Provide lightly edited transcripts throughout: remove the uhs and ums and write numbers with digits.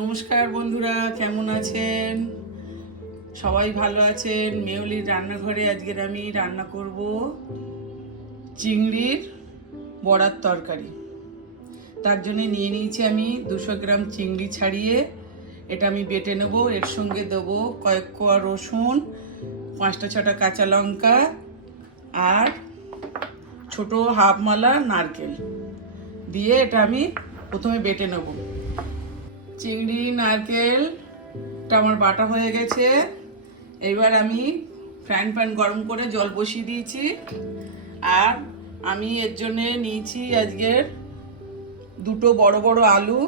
নমস্কার বন্ধুরা, কেমন আছেন? সবাই ভালো আছেন? মেয়লির রান্নাঘরে আজকের আমি রান্না করব চিংড়ির বড়ার তরকারি। তার জন্য নিয়ে নিয়েছি আমি 200 গ্রাম চিংড়ি ছাড়িয়ে, এটা আমি বেটে নেব। এর সঙ্গে দেবো কয়েক কোয়া রসুন, 5টা-6টা কাঁচা লঙ্কা আর ছোট হাফ মালা নারকেল দিয়ে এটা আমি প্রথমে বেটে নেব। চিংড়ি নারকেলটা আমার বাটা হয়ে গেছে। এবার আমি ফ্রাইং প্যান গরম করে জল বসিয়ে দিয়েছি। আর আমি এর জন্যে নিয়েছি আজকের দুটো বড় বড় আলু,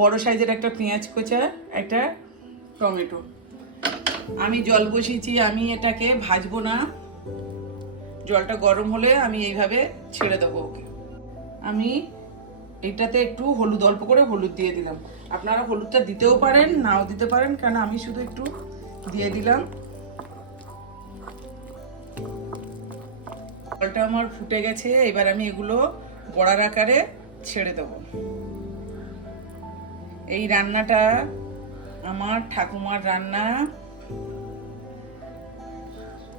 বড় সাইজের একটা পেঁয়াজ কোচা, একটা টমেটো। আমি জল বসিয়েছি, আমি এটাকে ভাজবো না। জলটা গরম হলে আমি এইভাবে ছেড়ে দেবো ওকে। আমি এটাতে একটু হলুদ, অল্প করে হলুদ দিয়ে দিলাম। আপনারা হলুদটা দিতেও পারেন, নাও দিতে পারেন, কারণ আমি শুধু একটু দিয়ে দিলাম। জলটা আমার ফুটে গেছে। এবার আমি এগুলো বড়ার আকারে ছেড়ে দেব। এই রান্নাটা আমার ঠাকুমার রান্না।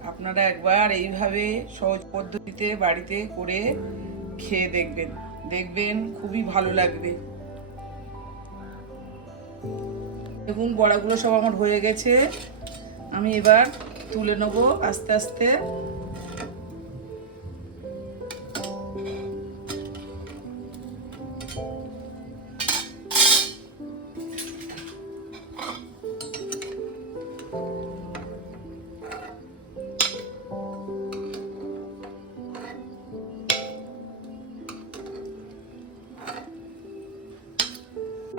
আপনারা একবার এইভাবে সহজ পদ্ধতিতে বাড়িতে করে খেয়ে দেখবেন, দেখবেন খুবই ভালো লাগবে। দেখুন বড়াগুলো সব আমার হয়ে গেছে। আমি এবার তুলে নেব আস্তে আস্তে।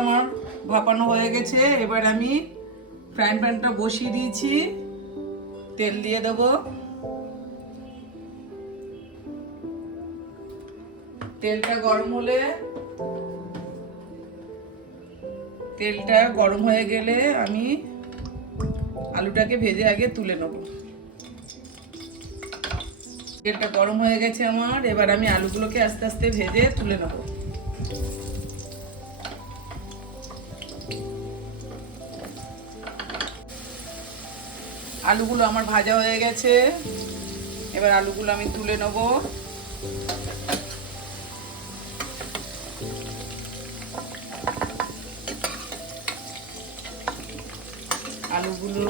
আমার ভাপানো হয়ে গেছে। এবার আমি ফ্রাইং প্যানটা বসিয়ে দিয়েছি, তেল দিয়ে দেব। তেলটা গরম হয়ে গেলে আমি আলুটাকে ভেজে আগে তুলে নেব। তেলটা গরম হয়ে গেছে আমার। এবার আমি আলুগুলোকে আস্তে আস্তে ভেজে তুলে নেব। আলুগুলো আমার ভাজা হয়ে গেছে। এবার আলুগুলো আমি তুলে নেব। আলুগুলো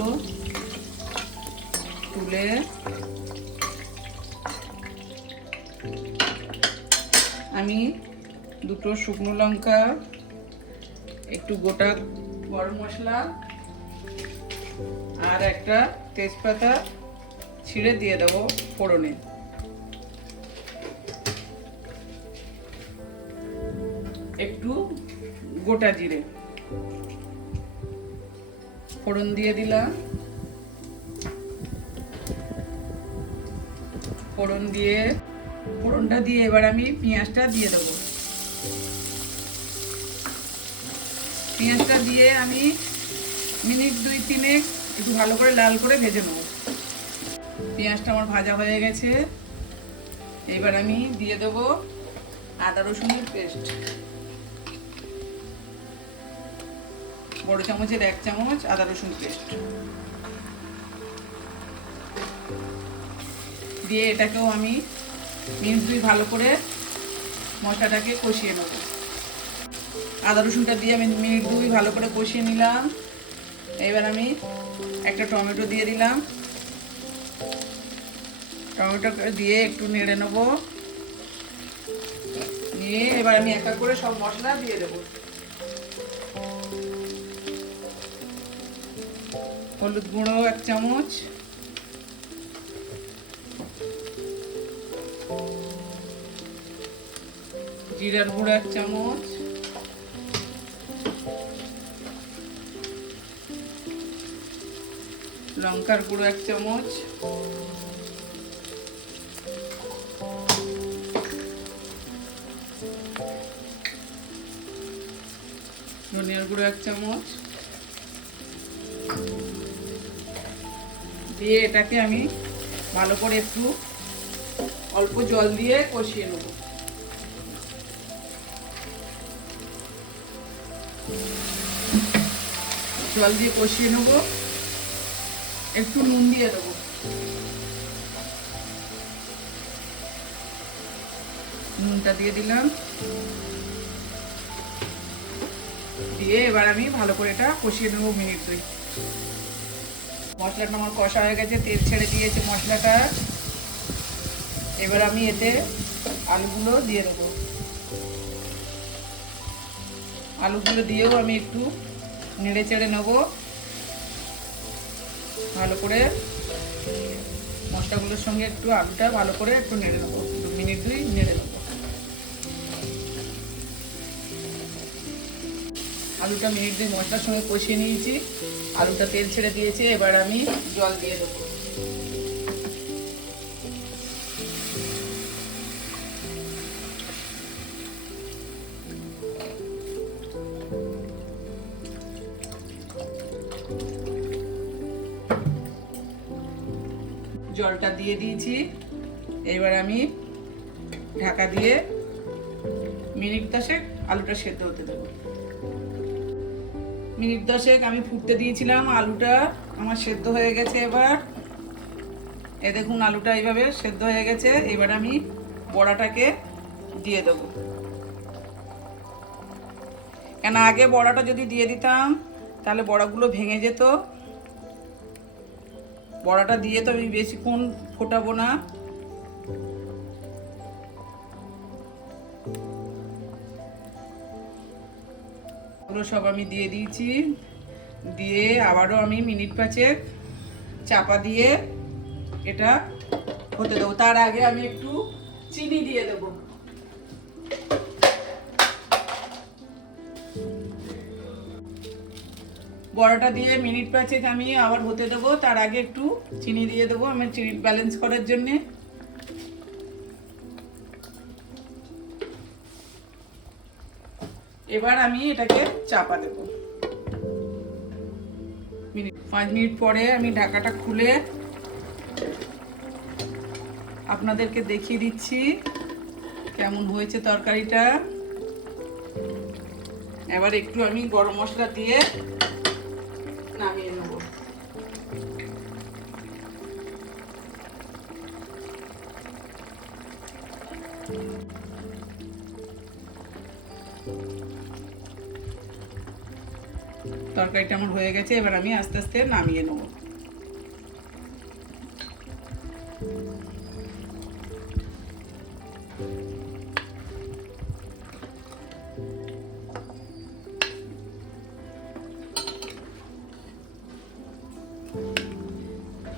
তুলে আমি দুটো শুকনো লঙ্কা, একটু গোটা গরম মশলা আর একটা তেজপাতা ছিঁড়ে দিয়ে দেবো ফোড়নে। একটু গোটা জিরে ফোড়ন দিয়ে দিলাম। ফোড়নটা দিয়ে এবার আমি পেঁয়াজটা দিয়ে দেবো। পেঁয়াজটা দিয়ে আমি মিনিট 2-3 একটু ভালো করে লাল করে ভেজে নেব। পেঁয়াজটা আমার ভাজা হয়ে গেছে। এবার আমি দিয়ে দেবো আদা রসুনের পেস্ট। বড় চামচের 1 চামচ আদা রসুন পেস্ট দিয়ে এটাকেও আমি মিনিট 2 ভালো করে মশলাটাকে কষিয়ে নেব। আদা রসুনটা দিয়ে আমি মিনিট 2 ভালো করে কষিয়ে নিলাম। এবার আমি একটা টমেটো দিয়ে দিলাম। টমেটো দিয়ে একটু নেড়ে নেব। নিয়ে এবার আমি এক এক করে সব মশলা দিয়ে দেব। হলুদ গুঁড়ো 1 চামচ, জিরার গুঁড়ো 1 চামচ, লঙ্কার গুঁড়ো 1 চামচ, ধনিয়ার গুঁড়ো 1 চামচ দিয়ে এটাকে আমি ভালো করে একটু অল্প জল দিয়ে কষিয়ে নেব। জল দিয়ে কষিয়ে নেবো, একটু নুন দিয়ে দেবো। নুনটা দিয়ে দিলাম, দিয়ে এবার আমি ভালো করে এটা কষিয়ে নেবো মিনিট 2। মশলাটা আমার কষা হয়ে গেছে, তেল ছেড়ে দিয়েছে মশলাটা। এবার আমি এতে আলুগুলো দিয়ে দেবো। আলুগুলো দিয়েও আমি একটু নেড়ে চেড়ে নেবো ভালো করে। মশলাগুলোর সঙ্গে একটু আলুটা ভালো করে একটু নেড়ে নেবো, মিনিট 2 নেড়ে নেবো। আলুটা মিনিট 2 মশলার সঙ্গে কষিয়ে নিয়েছি, আলুটা তেল ছেড়ে দিয়েছে। এবার আমি জল দিয়ে দেবো। জলটা দিয়ে দিয়েছি, এবার আমি ঢাকা দিয়ে মিনিট 10 আলুটা সেদ্ধ হতে দেবো। মিনিট 10 আমি ফুটতে দিয়েছিলাম, আলুটা আমার সেদ্ধ হয়ে গেছে। এবার এ দেখুন আলুটা এইভাবে সেদ্ধ হয়ে গেছে। এবার আমি বড়াটাকে দিয়ে দেবো, কেন আগে বড়াটা যদি দিয়ে দিতাম তাহলে বড়াগুলো ভেঙে যেত। বড়াটা দিয়ে তো আমি বেশিক্ষণ ফোটাবো না। ওগুলো সব আমি দিয়ে দিয়েছি, দিয়ে আবারও আমি মিনিট 5 চাপা দিয়ে এটা হতে দেবো। তার আগে আমি একটু চিনি দিয়ে দেবো। বড়াটা দিয়ে মিনিট 5 আমি আবার হতে দেবো। তার আগে একটু চিনি দিয়ে দেবো আমি চিনি ব্যালেন্স করার জন্যে। এবার আমি এটাকে চাপা দেব। 5 মিনিট পরে আমি ঢাকাটা খুলে আপনাদেরকে দেখিয়ে দিচ্ছি কেমন হয়েছে তরকারিটা। এবার একটু আমি গরম মশলা দিয়ে নামিয়ে নেব। তরকারিটা আমার হয়ে গেছে, এবার আমি আস্তে আস্তে নামিয়ে নেব।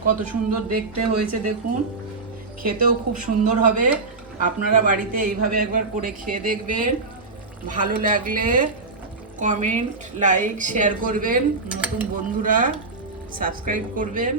কত সুন্দর দেখতে হয়েছে দেখুন, খেতেও খুব সুন্দর হবে। আপনারা বাড়িতে এইভাবে একবার করে খেয়ে দেখবেন। ভালো লাগলে কমেন্ট, লাইক, শেয়ার করবেন। নতুন বন্ধুরা সাবস্ক্রাইব করবেন।